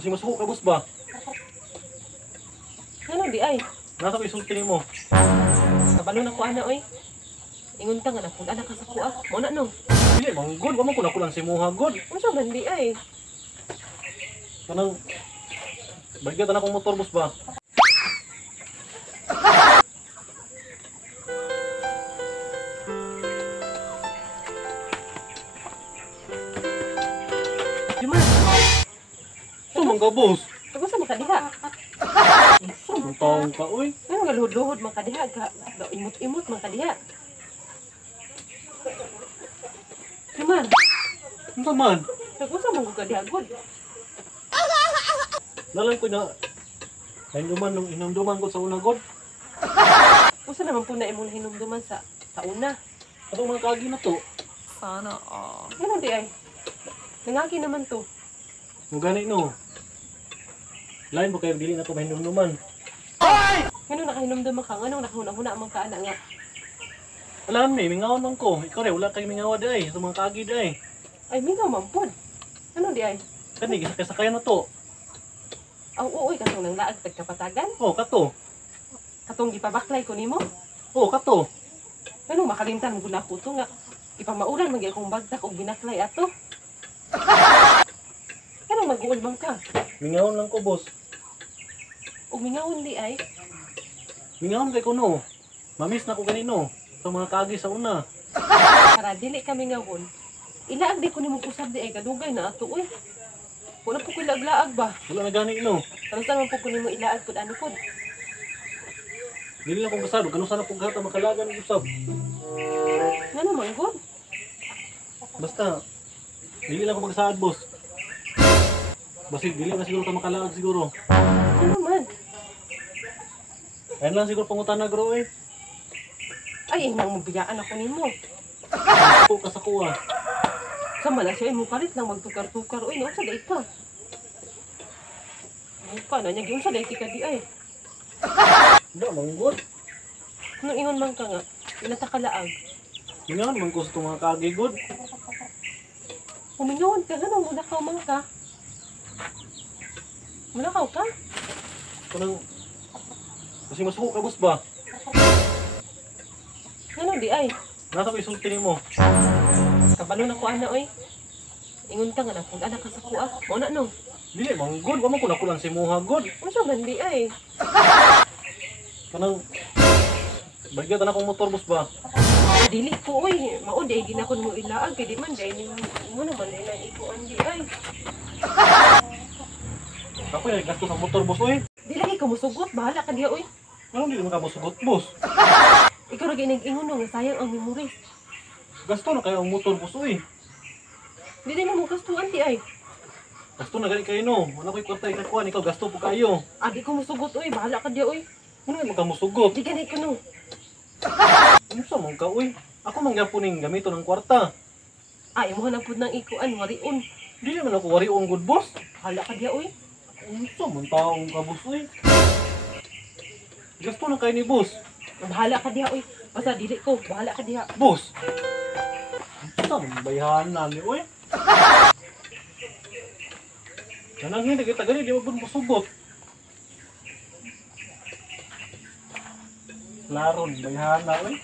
Kasi masuko ka, boss ba? Ano di ay? Nasa ko isulti mo. Kabalo na ko ana oy. Ingon ka nga na anak ka sa kuha. Mo na no. Dili, mang good. Wala ko nakulang si Muha, good. Unsa man di ay? Kanang, bagyan na akong motor, boss ba? Di man. Sumang ka, boss. Tago sa makadiha. Sumang taong ka, uy. Ano nga luhod-luhod makadiha ka. Imot-imot makadiha. Di man. Ano naman? Tago sa mong kadiha god. Lalang ko na, hinumduman nung hinumduman ko sa una, god. Usa naman po na imong hinumduman sa una. Ano mga kagi na to? Sana Ano di ay? Nangaki naman to. Kung gani, no? Lain mo kayo, dili na ko mahinumduman. Ngano nakahinumduman ka? Ngano nakahuna-huna man ka ana nga? Alam ni, mingawan man ko. Ikaw rin, wala kayo mingawa di ay. Sa mga kagi di ay. Ay mingaw man pod. Ano di ay? Kani, sakay na to. Aw uoy katong nang laag tagkapatagan. Oh, kato. Katong gipabaklay ko nimo. Oh, kato. Ngano makalimtan mo gud ako to nga ipamaulan man gyud akong bagtak og ginaklay ato. Ngano mag-uol man ka? Mingawan lang ko, boss. Og mingawon di ay. Mingawan kay ko, no? Mamiss na ko ganino. Sa mga kagi sa una. Para dili ka mingawon. Ilaag di ko nimo kusab di ay kadugay na ato uy. Wala po ko ilaglaag ba? Wala na gani, no? Ano sa man po ko nimo ilaag pud ano pud? Dili na kong basado. Ganun sana kong gata makalaga ng usap. Ngano man gud? Basta, dili lang ko magsaad, boss. Basig, dili na siguro ka makalaag siguro. Ano man? Ayan lang siguro pangutan na, bro, eh. Ay nang mabiyaan ako nimo. Ako ka sa kuha. Sa man siya mo kalit lang magtukar-tukar uy no sa day ka. Buka na niya gyud sa day ka di ay. Hindi, manggod. Nung ingon man ka nga, ilata ka laag. Mingawan man ko sa itong mga kagi, good. Humingon ka nga, mulakaw man ka. Mulakaw ka? Kanang, kasi masuko ka, boss ba? Ano di ay? Nasa ko isulti mo. Kabalo na ko ana oy. Ingon ka nga na anak ka sa kuha. Mo na no. Dili, manggod. Wala ko nakulang si Muha, good. Unsa man di ay? Kanang, bagyan na akong motor, boss ba? Dili ko oy. Mao di ay ginakon mo ilaag kay di man di ay mo naman ay ikuan di ay. Ako yung gasto sa motor, boss, oy. Di lagi ka musugot, bahala ka diha oy. Ano hindi naman ka masugot, boss? Ikaw ra ginig-ingon no nga sayang ang memories. Gasto na kayo ang motor, boss, oy. Di din mo gastuan di ay. Gasto na gani kayo, no? Wala ko'y kwarta ikakuan, ikaw gasto po kayo. Adi ko musugot oy, bahala ka diha oy. Ano naman ka musugot? Di ganit ko no. Ano sa mong ka, oy? Ako mangyapuning gamito ng kwarta. Ay mo hanapod ng ikuan wariun. Di naman ako wari ang good, boss. Bahala ka diha oy. Ano sa mong taong ka, boss, oy? Gasto na kayo ni boss. Bahala ka diha oy. Basta dili ko, bahala ka diha. Boss! Ano sa mong bayahan namin, oy? Nanang hindi kita gani, di mo po masugot. Laron, bayahan na, oy.